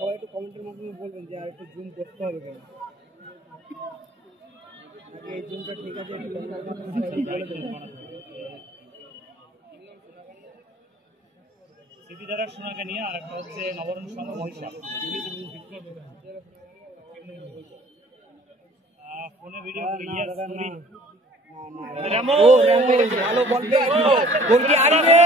সবাই একটু কমেন্টের মাধ্যমে বলবেন যে আর একটু জুম করতে হবে কেন এই জুমটা ঠিক আছে সিদ্ধিদারার সোনাকে নিয়ে আর একটা হচ্ছে নবরণ সংঘ মহিষা ফোনে ভিডিও করি ইয়াস করি রামো ভালো বলতে গোল কি আসবে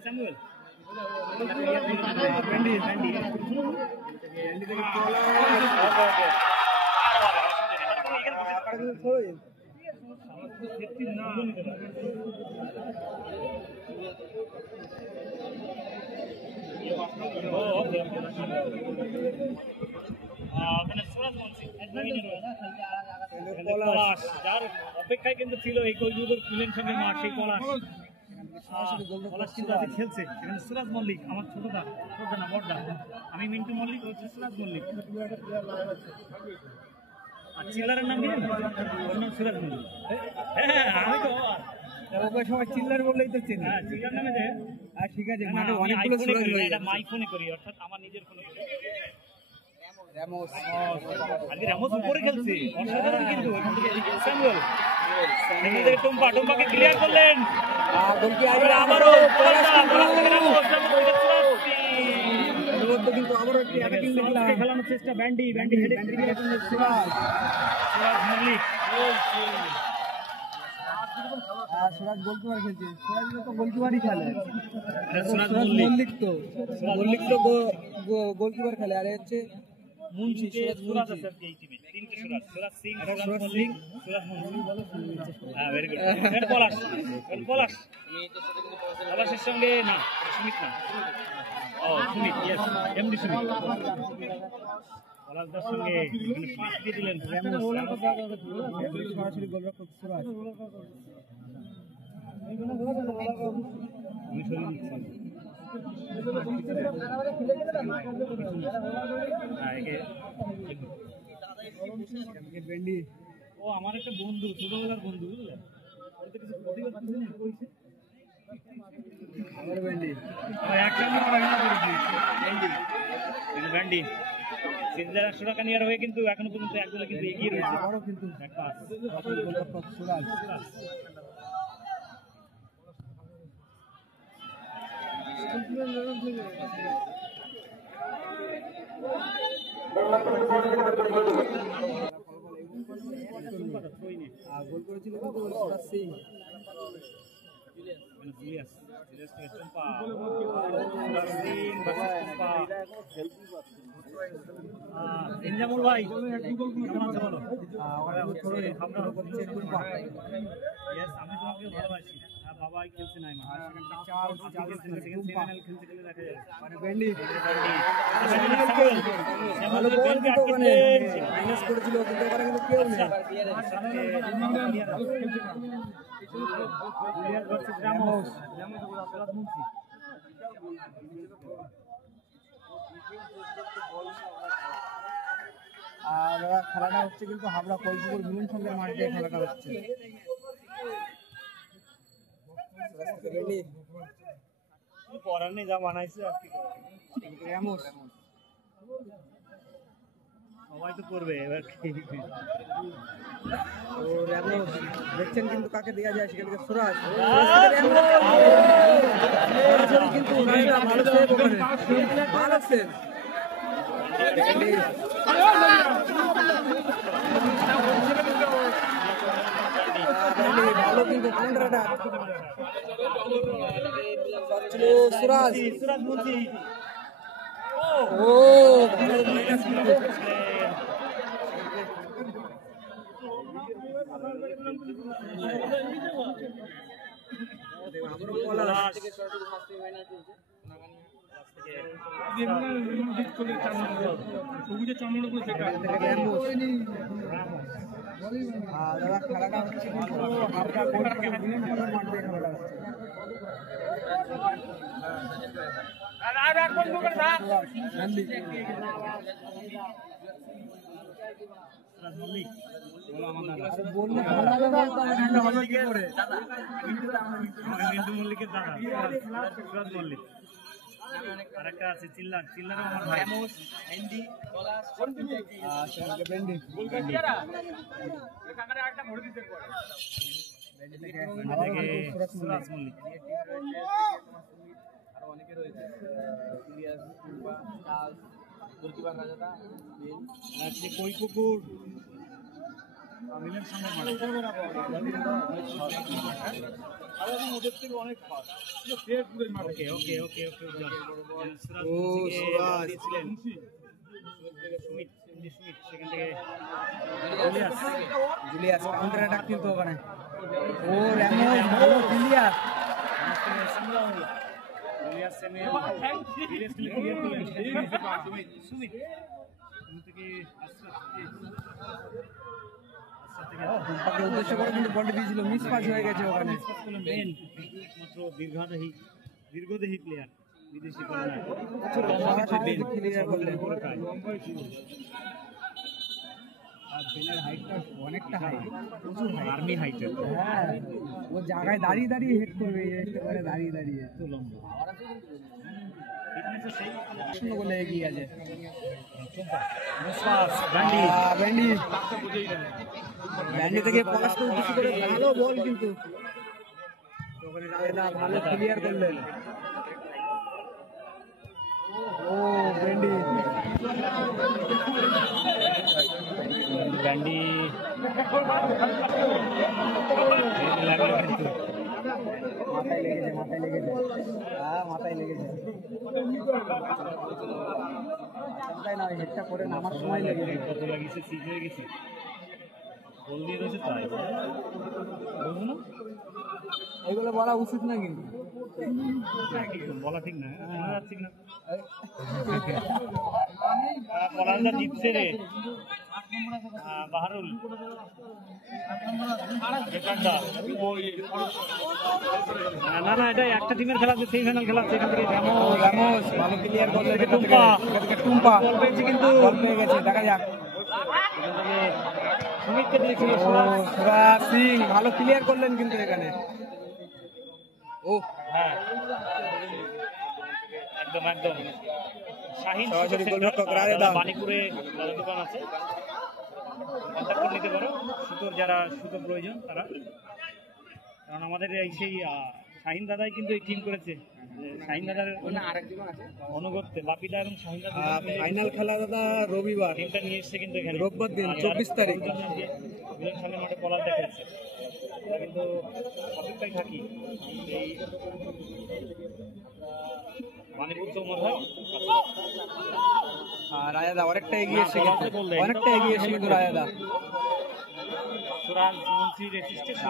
Samuel. অপেক্ষায় কিন্তু ছিল এই গোলগুলোর মিলেন সঙ্গে মাঠ সেই পলাশ কিন্তু আজকে খেলছে সেখানে সুরাজ মল্লিক আমার ছোটদা না বড়দা আমি মিন্টু মল্লিক হচ্ছে সুরাজ মল্লিক আর চিল্লারের নাম কি ওর নাম সুরাজ মল্লিক হ্যাঁ আমি তো সবাই চিল্লার বললেই তো চিনি হ্যাঁ চিল্লার নামে যে ঠিক আছে মাঠে অনেকগুলো সুরাজ রয়েছে এটা মাই ফোনে করি অর্থাৎ আমার নিজের ফোনে করি রামোস আজকে রামোস উপরে খেলছে অসাধারণ কিন্তু ওখান থেকে স্যামুয়েল এখান থেকে টুম্পাকে ক্লিয়ার করলেন গোলকি আবারও কিন্তু আবারও একটি অ্যাটাকিং দেখলাম খেলানোর চেষ্টা ব্যান্ডি হেডে সুরাজ মল্লিক সুরাজ গোলকিপার খেলছে সুরাজ তো গোলকিপারই খেলে সুরাজ মল্লিক তো গোলকিপার খেলে আর হচ্ছে মুন্সি সুরাজ আছে এই টিমে তিনটে সুরাজ সিং সুরাজ মল্লিক সুরাজ মুন্সি হ্যাঁ ভেরি গুড পলাশের সঙ্গে না সুমিত না সুমিত ইয়েস এমডি সুমিত পলাশদার সঙ্গে পাস দিয়ে দিলেন সরাসরি গোলরক্ষক সুরাজ ও আমার একটা বন্ধু ছোটবেলার বন্ধু বুঝলে সিদ্ধারার হয়ে কিন্তু এখনো পর্যন্ত একদলে কিন্তু এগিয়ে রয়েছে আবারও কিন্তু গোলরক্ষক সুরাজ আর গোল করেছিল কিন্তু সুরাজ সিং। ইনজামুল ভাই কেমন আছে বলো? আমি তোমাকে ভালোবাসি। বাবা খেলছে নাই মাইনাস করেছিল কিন্তু এবারে কিন্তু কেউ নেই। আর খেলাটা হচ্ছে কিন্তু হাবড়া কলপুকুর মিলন সংঘের মাঠ দিয়ে খেলাটা হচ্ছে। পড়ার নেই, যা বানাইছে আর কি সবাই তো করবে এবার। দেখছেন কিন্তু কাকে দেওয়া যায়, সেখানে সুরাজ কিন্তু ভালো সেভ। ভালো কিন্তু কাউন্টারটা সুরাজ বলছি ও ভালো মাইনাস কিন্তু খেলাটা হচ্ছে মল্লিকের দাদা সুরাজ মল্লিক। আরেকটা আছে চিল্লার, চিল্লারও আমার ভাই। সুরাজ মল্লিক অনেকে রয়েছে, কৈপুকুর মিলন সংঘের মাঠ। ওকে ওকে ওকে ওকে সেখান থেকে জুলিয়াস কাউন্টার অ্যাটাক কিন্তু ওখানে। ও র্যামোস ভালো প্লেয়ার। জুলিয়াস সেমিল সুমিত থেকে উদ্দেশ্য করে কিন্তু বলটা দিয়েছিল, মিস পাস হয়ে গেছে ওখানে। মাত্র দীর্ঘদেহী প্লেয়ার, বিদেশি অনেকটা হাই, প্রচুর আর্মি হাইটের। হ্যাঁ, ও জায়গায় দাঁড়িয়ে দাঁড়িয়ে হেড করবে, দাঁড়িয়ে দাঁড়িয়ে বলে এগিয়ে আছে। ব্যান্ডি থেকে পলাশকে উদ্দেশ্য করে ভালো বল কিন্তু ভালো ক্লিয়ার করলেন। ও ব্যান্ডি ব্যান্ডি লাগলো কিন্তু মাথায় লেগেছে, মাথায় লেগেছে, হ্যাঁ মাথায় লেগেছে। তাই না, হেডটা করে নামার সময় লেগেছে। কত লাগিয়েছে, ঠিক হয়ে গেছে, গোল দিয়ে রয়েছে তাই বলবো না, এগুলো বলা উচিত না কিন্তু বলা ঠিক না, ঠিক না। পলাশদা জিতছে রে, বাহারুল না না, এটা একটা টিমের খেলা, সেমিফাইনাল খেলা, সেখান থেকে রামোস ভালো ক্লিয়ার করলে, টুম্পা বল পেয়েছে কিন্তু বল পেয়ে গেছে, দেখা যাক। সুমিতকে দিয়েছিল সুরাজ সিং ভালো ক্লিয়ার করলেন কিন্তু এখানে। ও হ্যাঁ একদম একদম। শাহিন বাণীপুরে দোকান আছে, কন্ট্যাক্ট করে নিতে পারো, সুতোর যারা সুতো প্রয়োজন তারা। কারণ আমাদের এই সেই শাহিন দাদাই কিন্তু এই টিম করেছে শাহিন দাদার অনুগত্যে বাপিদা এবং শাহিন দাদা ফাইনাল খেলা দাদা রবিবার, টিমটা নিয়ে এসছে কিন্তু এখানে রোববার দিন 24 তারিখ। মিলন সামনে মাঠে পলাশ দেখাচ্ছে, আমরা কিন্তু অপেক্ষায় থাকি এই মানিকপুর চৌমর হয়। রাজাদা অনেকটা এগিয়ে এসে অনেকটা এগিয়ে এসে কিন্তু রাজাদা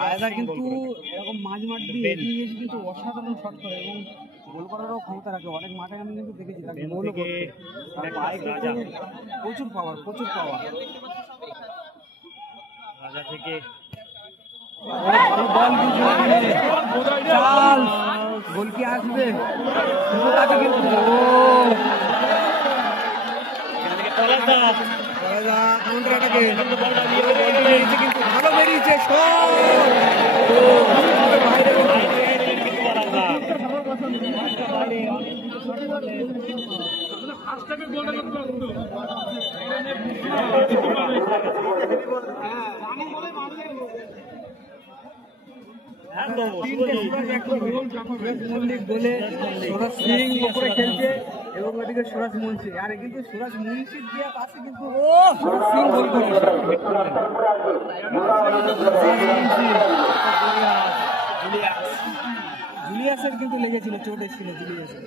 রাজাদা কিন্তু এরকম মাঝ মাঠ দিয়ে এগিয়ে গিয়েছে কিন্তু অসাধারণ শট করে এবং গোল করারও ক্ষমতা রাখে। অনেক মাঠে আমি কিন্তু দেখেছি তাকে গোলও করতে, তার পায়ে কিন্তু প্রচুর পাওয়ার রাজা থেকে গোল কি আসবে তাকে কিন্তু কিন্তু ভালো বেরিয়েছে মল্লিক গোলে সুরাজ সিং উপরে খেলছে এবং ওদিকে সুরাজ মুন্সি, আর কিন্তু সুরাজ মুন্সির দেওয়া পাশে কিন্তু সুরাজ সিং গোল করেছে। জুলিয়াসের কিন্তু লেগেছিল, চোট এসেছিল জুলিয়াসের।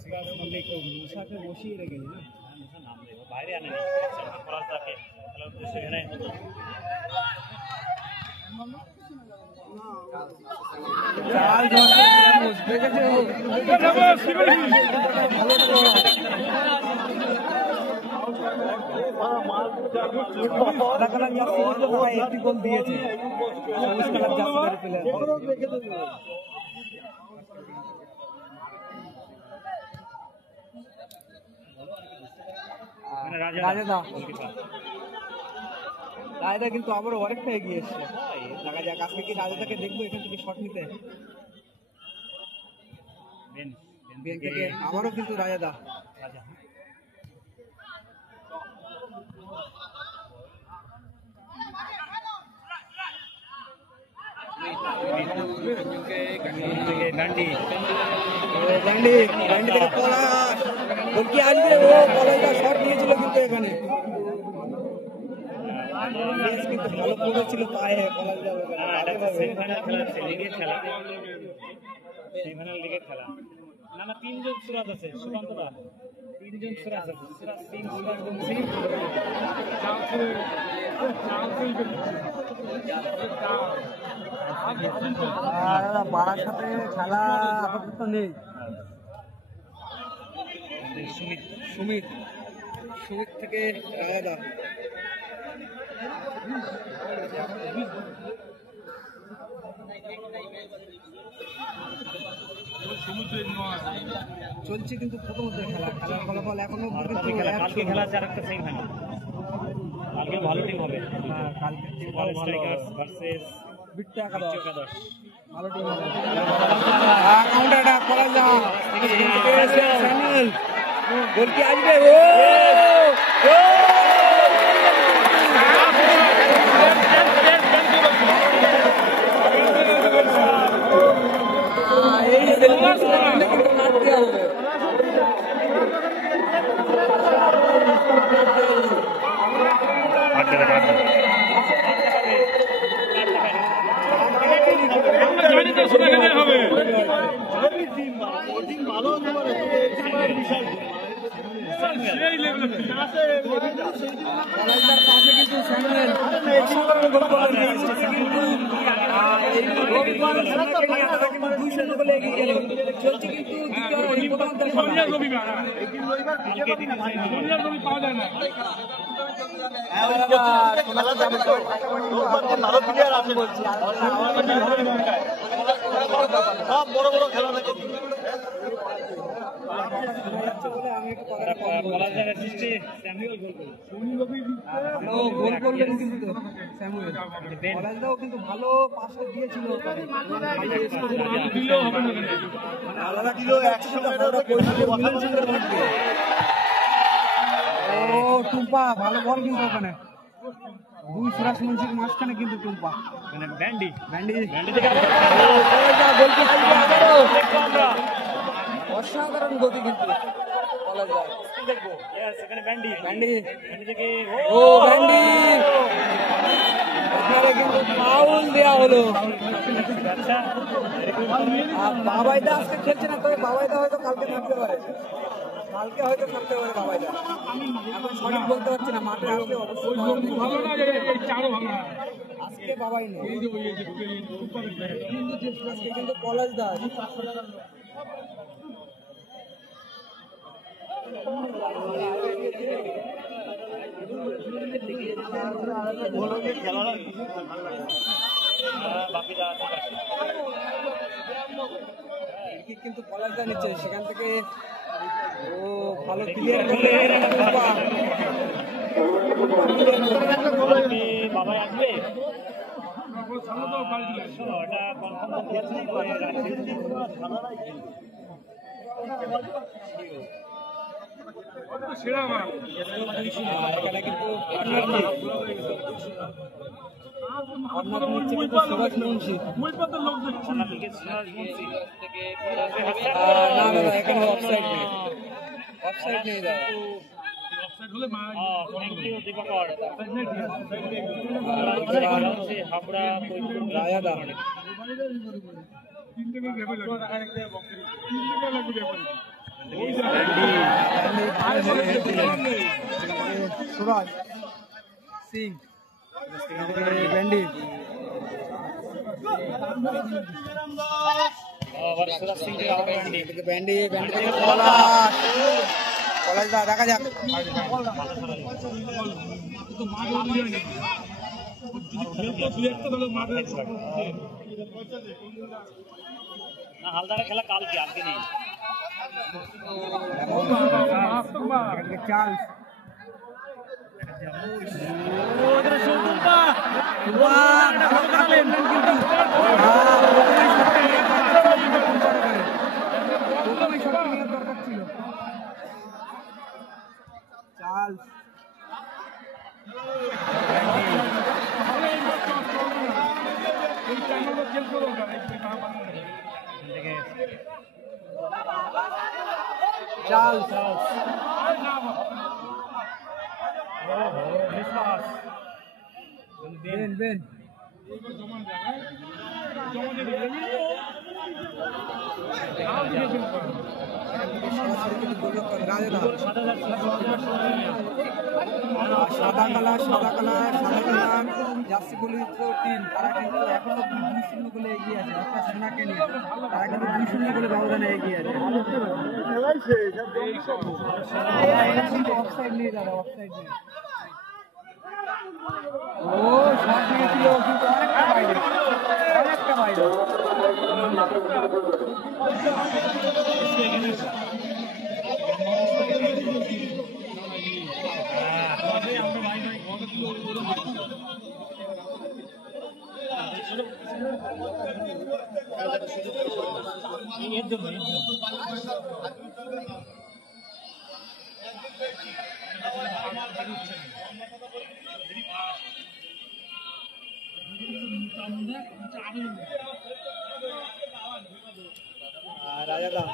সুরাজ মল্লিক মুসাকে বসিয়ে রেখেছে না, বাইরে আনে পলাশদাকে খেলার উদ্দেশ্যে এখানে একটি গোল দিয়েছে। রাজাদা কিন্তু আবারও অনেকটা এগিয়ে এসছে। দেখা যাক আজকে কি রাজাদাকে দেখবো এখান থেকে শট নিতে। থেকে আবারও কিন্তু রাজাদা গান্ডি থেকে পলাশ গোল কি আসবে, ও পলাশদা শট নিয়েছিল কিন্তু এখানে কিন্তু ভালো করেছিল পায়ে পলাশদা। সেমিফাইনাল খেলা, লিগের খেলা, সেমিফাইনাল লিগের খেলা। না তিনজন সুরাজ আছে, সুকান্ত দা তিনজন সুরাজ আছে, সুরাজ সিং, সুরাজ বংশী, বাড়ার সাথে খেলা আপাতত নেই। সুমিত থেকে রাজাদা চলছে কিন্তু প্রথমত খেলার ফলাফল এখনো কালকে খেলা আছে আরেকটা সেমিফাইনাল, কালকে ভালো টিম হবে। কালকে স্ট্রাইকার্স ভার্সেস বিট্টু একাদশ ভালো টিম হবে। কাউন্টারটা করা যা স্যামুয়েল গোল কি আসবে, ও এই সেলিব্রেশনে কিন্তু নাচতে হবে। বড় বড় খেলা থাকে গোল করলেন কিন্তু স্যামুয়েল পলাশদাও কিন্তু ভালো পাসটা দিয়েছিল। আলাদা দিলেও ও টুম্পা ভালো বল কিন্তু ওখানে দুই সুরাজ মুন্সির মাঝখানে কিন্তু টুম্পা মানে ব্যান্ডি ব্যান্ডি ব্যান্ডি থেকে দেখবো আমরা অসাধারণ গতি কিন্তু বলা যায়। দেখবো এখানে ব্যান্ডি ব্যান্ডি ব্যান্ডি থেকে ও ব্যান্ডি এখানে কিন্তু ফাউল দেওয়া হলো। আচ্ছা বাবাইদা আজকে খেলছে না, তবে বাবাইদা হয়তো কালকে থাকতে পারে, কালকে হয়তো থাকতে পারে বাবাইদা, এখন সঠিক বলতে পারছি না। মাঠে আসলে অবশ্যই আজকে বাবাই নেই, আজকে কিন্তু পলাশ দাস। বাপিদা আছে কিন্তু পলাশ দা নিচ্ছে সেখান থেকে। ও ভালো ক্লিয়ার করলে বাবাই আসবে ওটা কনফার্ম এখানে কিন্তু সুভাষ মুন্সি। না না এখানে অফসাইড নেই, অফসাইড নেই দাদা। রায়াদা সুরাজ সিং ব্যান্ডি ব্যান্ডি ব্যান্ডি থেকে পলাশ দা দেখা যাক। হালদারের খেলা কালকে, আজকে নেই। চার্লস চার্লস বেন বেন সাদা কালার জার্সি বলির টিম, তারা কিন্তু এখনো 2-0 গোলে এগিয়ে আছে। একটা সোনাকে নিয়ে তারা কিন্তু 2-0 গোলে ব্যবধানে এগিয়ে আছে। অফসাইড নেই দাদা, অফসাইড নেই। ও শট নিয়েছিল কিন্তু অনেকটা বাইরে, অনেকটা বাইরে। রাজাদা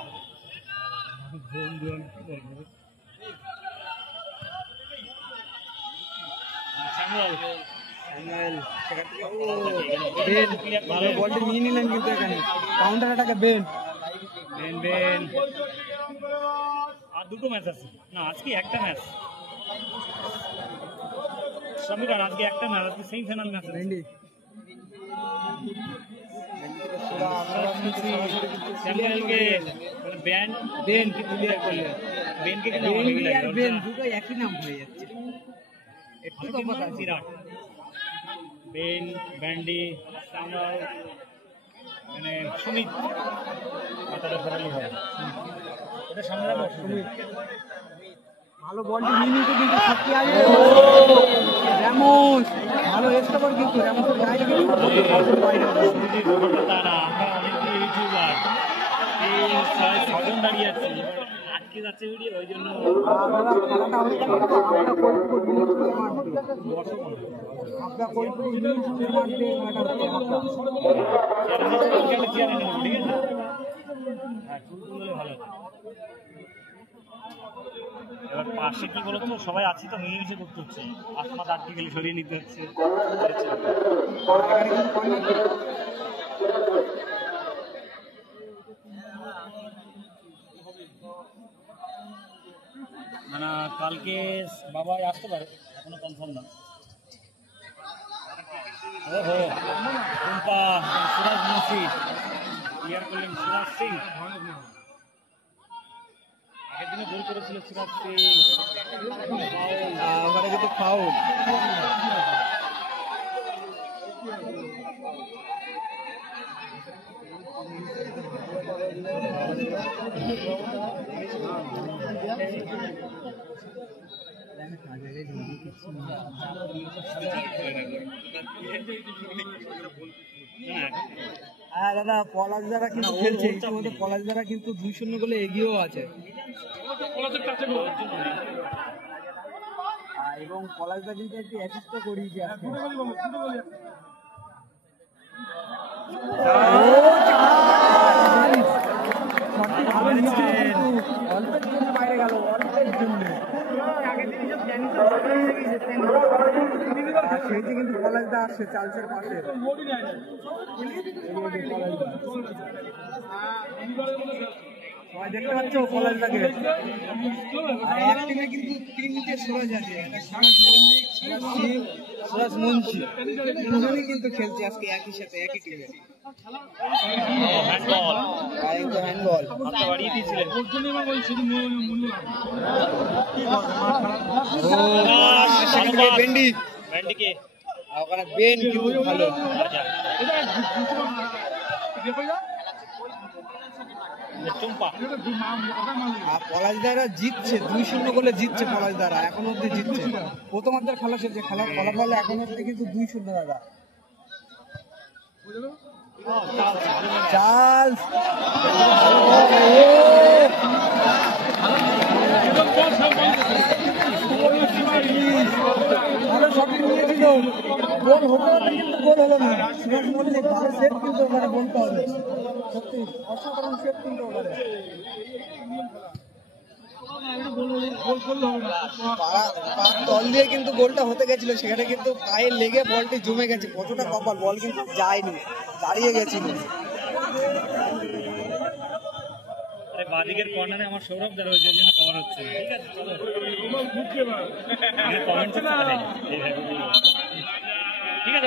ভালো বলটি নিয়ে নিলেন কিন্তু এখানে কাউন্টার অ্যাটাকে বেন বেন বেন আর দুটো ম্যাচ আছে না, আজকে একটা ম্যাচ। সমীর আর আজকে একটা ম্যাচ, আজকে সেমিফাইনাল ম্যাচ আছে। বেন্ডি স্যামুয়েলকে ব্যান বেন কি ক্লিয়ার করলে, বেনকে কেন বেন দুটো একই নাম হয়ে যাচ্ছে, একটু তফাৎ আছে। বিরাট বেন ব্যান্ডি স্যামুয়েল মানে সুমিত মাথাটা ধরালি হয়, ওটা সামনে রাখো সুমিত। ভালো বলটি নিয়ে নিতে কিন্তু শক্তি আছে র্যামোস, ভালো এস্টাবার কিন্তু র্যামোসের গায়ে কিন্তু বাইরে তারা আমরা অনেক ইউটিউবার এই 6-7 দাঁড়িয়ে আছি, আটকে যাচ্ছে ভিডিও, ওই জন্য দাদা খেলাটা হচ্ছে আপনার কোলপুর মিনিস্ট্রি মাঠে, আপনার কোলপুর মিনিস্ট্রি মাঠে খেলাটা হচ্ছে চেয়ারে নেব, ঠিক আছে? হ্যাঁ, ফুলফুল হলে ভালো হয়। এবার পাশে কি বলতো, সবাই আছি তো, মিলেমিশে করতে হচ্ছে, আসমা আটকে গেলে সরিয়ে নিতে হচ্ছে। মানে কালকে বাবা আসতে পারে, এখনো কনফার্ম না। ওহো, টুম্পা, সুরাজ মুন্সি ক্লিয়ার করলেন সুরাজ সিং। আগের দিনে গোল করেছিল সুরাজ সিং, ওখানে কিন্তু ফাউল। হ্যাঁ দাদা, পলাশ দ্বারা কিন্তু খেলছে, ইতিমধ্যে পলাশ দ্বারা কিন্তু 2-0 গোলে এগিয়েও আছে। এবং পলাশদা কিন্তু একটি অ্যাসিস্ট করিয়েছে আজকে। ভালো নিয়েছিল কিন্তু অল্পের জন্য বাইরে গেল, অল্পের জন্য। সেইটি কিন্তু পলাশদা আসছে চার্লসের পাশে। সবাই দেখতে পাচ্ছ পলাশদাকে। এক টিমে কিন্তু 3টে সুরাজ আছে, সুরাজ মুন্সি, তিনজনই কিন্তু খেলছে আজকে একই সাথে একই টিমে। হ্যান্ডবল বাড়িয়ে দিয়েছিলেন। বেন্ডি, ব্যান্ডিকে ওখানে বেন কিন্তু ভালো। টুম্পা পলাশদারা জিতছে, 2-0 গোলে জিতছে পলাশদারা, এখন অব্দি জিতছে। প্রথমার্ধের খেলা চলছে, খেলার ফলাফল এখন অব্দি কিন্তু 2-0 দাদা। চার্লস ভালো শটিং নিয়েছিল, গোল হতে হতে কিন্তু গোল হলো না। সুরাজ মল্লিক ভালো সেট কিন্তু ওখানে বলতে হবে, সত্যি অসাধারণ সেট কিন্তু ওখানে। তল দিয়ে কিন্তু গোলটা হতে গেছিল, সেখানে কিন্তু পায়ে লেগে বলটি জমে গেছে। কতটা কপাল, বল কিন্তু যায়নি, দাঁড়িয়ে গেছিল। বাদিকের কর্নারে আমার সৌরভ দ্বারা হয়েছে, ওই জন্য কভার হচ্ছে না। ঠিক আছে, চলো কমেন্ট করতে পারে। ঠিক আছে,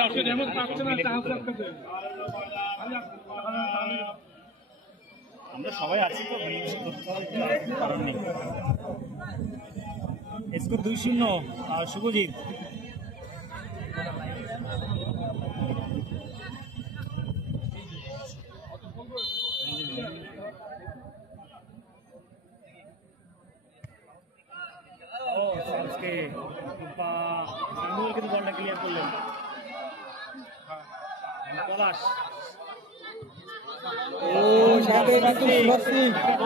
আমরা সবাই আছি তো, মিলেমিশে করতে হবে, কারণ নেই। স্কোর 2-0 আর শুভজিৎ। কিন্তু বলটা ক্লিয়ার করলেন পলাশ।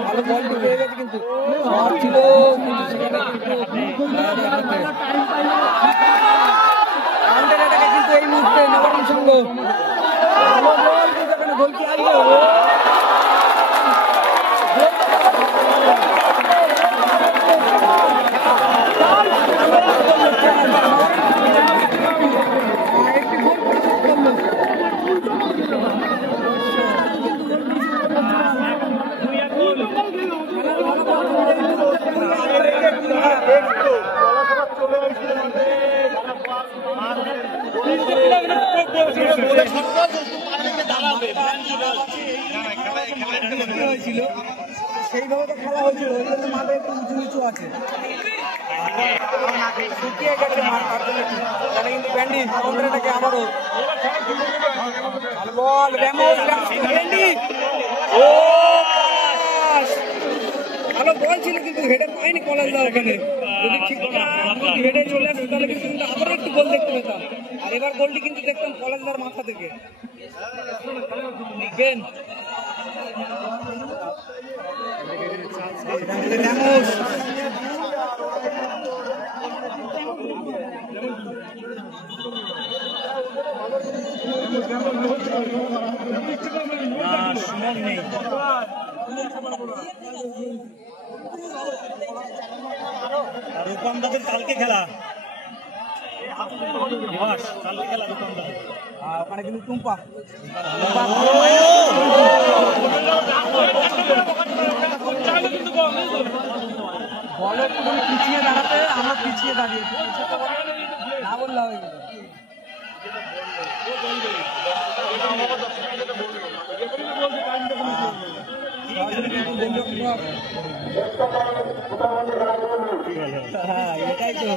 ভালো বলটি পেয়ে গেছে কিন্তু ছিল, কিন্তু এই মুহূর্তে নবারুণ সংঘ ভালো বল কিন্তু এখানে গোল কি আসবে। হয়েছিল সেইভাবে তো খেলা হয়েছিল, ওই জন্য মাঠে একটু উঁচু নিচু আছে, শুকিয়ে গেছে মাঠ, তার জন্য কিন্তু ব্যান্ডি কন্ট্রাটাকে আবারও ভালো বল ব্যান্ডি। ও ভালো বল ছিল কিন্তু হেডে পায়নি পলাশদা ওখানে। যদি ঠিকঠাক হেডে চলে আসে তাহলে কিন্তু আবারও একটু গোল দেখতে পেতাম। আর এবার গোলটি কিন্তু দেখতাম পলাশদার মাথা থেকে। বেন র্যামোস সুমন নেই। রূপম দাদের কালকে খেলা, কালকে খেলা রূপম দাদের। ওখানে কিন্তু টুম্পা বলে পিছিয়ে দাঁড়াতে আমরা পিছিয়ে দাঁড়িয়েছি না বললে হবে এটাই তো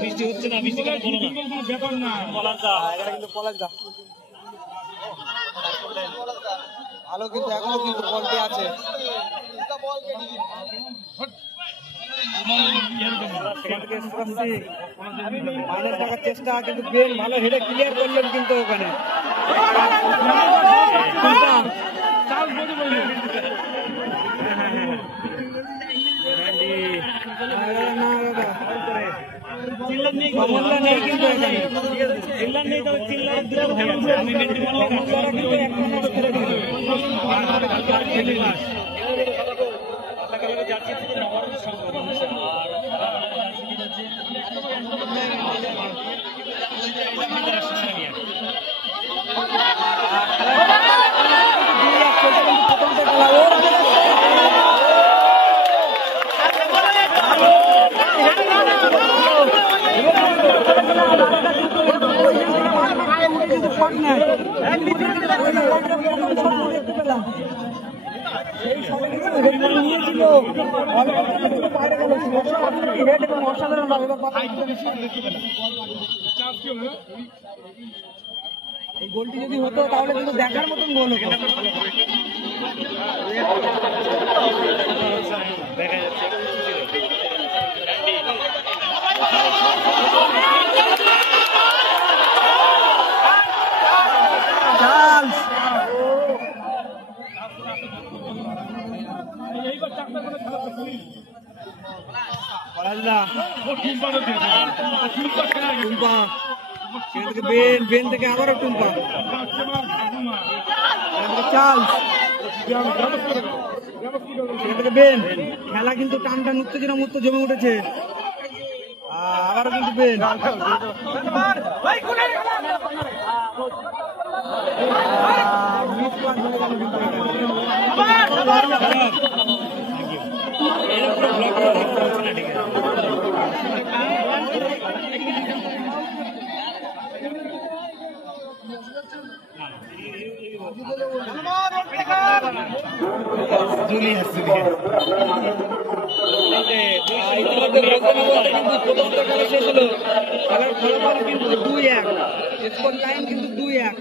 বৃষ্টি হচ্ছে না, বৃষ্টি কেন বলো না, ব্যাপার না, বলার দা এটা কিন্তু পলাশ দা ভালো, কিন্তু এখনো কিন্তু বলতে আছে। মাইনাস টাকার চেষ্টা, কিন্তু বেন ভালো হেডে ক্লিয়ার করলেন কিন্তু ওখানে কমলদা নেই কিন্তু এখানে চিল্লার নেই, তবে চিল্লার দূর হয়ে গেছে। আমি মেন্টি বললে কমলদারা কিন্তু এক ম্যাচ করে দিল। জার্সি থেকে নবারণ সংগ্রহ আর এই গোলটি যদি হতো তাহলে কিন্তু দেখার মতন গোল হতো। দেখা যাচ্ছে বেন থেকে আবারও টুম্পা বেন, খেলা কিন্তু টান টান উত্তেজনা মুক্ত জমে উঠেছে। আবারও কিন্তু বেন কিন্তু 2-1, স্কোর লাইন কিন্তু 2-1।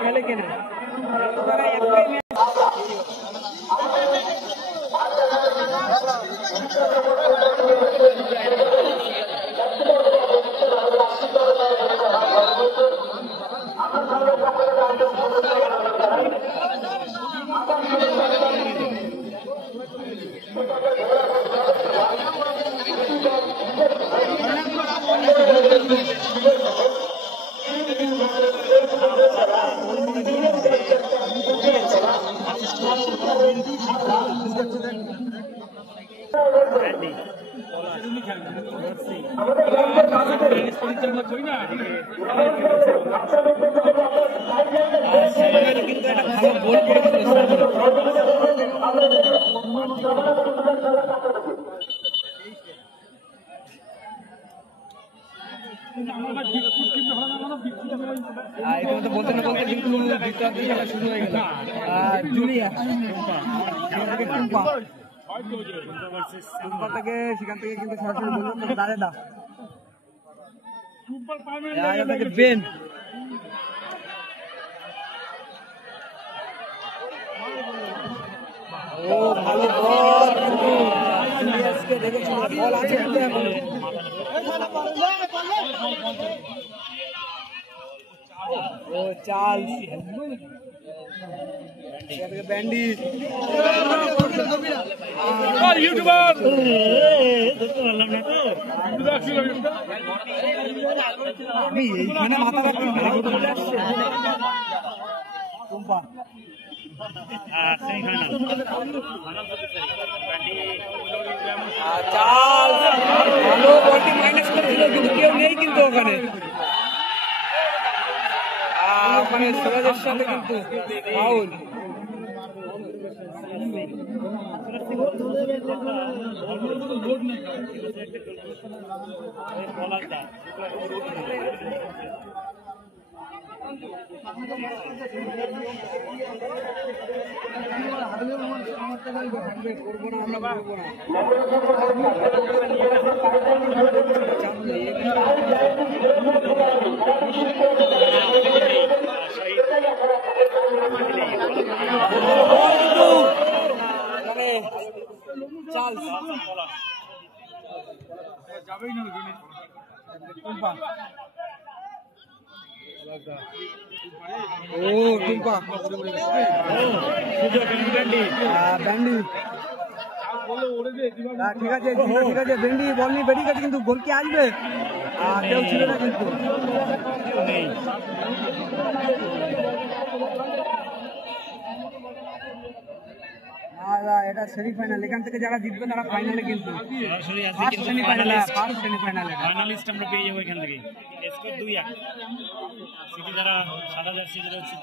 খেলে কেনে ইতিমধ্যে বলতে না বলতে কিন্তু দ্বিতীয়ার্ধ খেলা শুরু হয়ে গেল। জুলিয়া টুম্পা থেকে সেখান থেকে কিন্তু সরাসরি বলল দাঁড়া থেকে বেন ও ভালো বল কিন্তু জুলিয়াসকে দেখেছিল বল আছে কিন্তু এখন ও চার্লস ব্যান্ডি ইউটিউবার ধরতে পারলাম না তো আমি এইখানে মাথা রাখি চলে আসছে টুম্পা ভালো বলটি মাইনাস করেছিল কিন্তু কেউ নেই কিন্তু ওখানে ওখানে সিরাজের সাথে কিন্তু ফাউল করবো না আমরা করবো না ও টুম্পা ব্যান্ডি ঠিক আছে ঠিক আছে ব্যান্ডি বল নিয়ে বেরিয়ে গেছে কিন্তু গোল কি আসবে কেউ ছিল না কিন্তু এটা সেমিফাইনাল এখান থেকে যারা জিতবে তারা ফাইনালে কিন্তু ফাইনালিস্ট আমরা পেয়ে যাবো এখান থেকে স্কোর 2-1 সিটি যারা সাদা জার্সি যারা হচ্ছে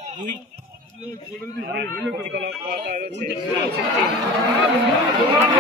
2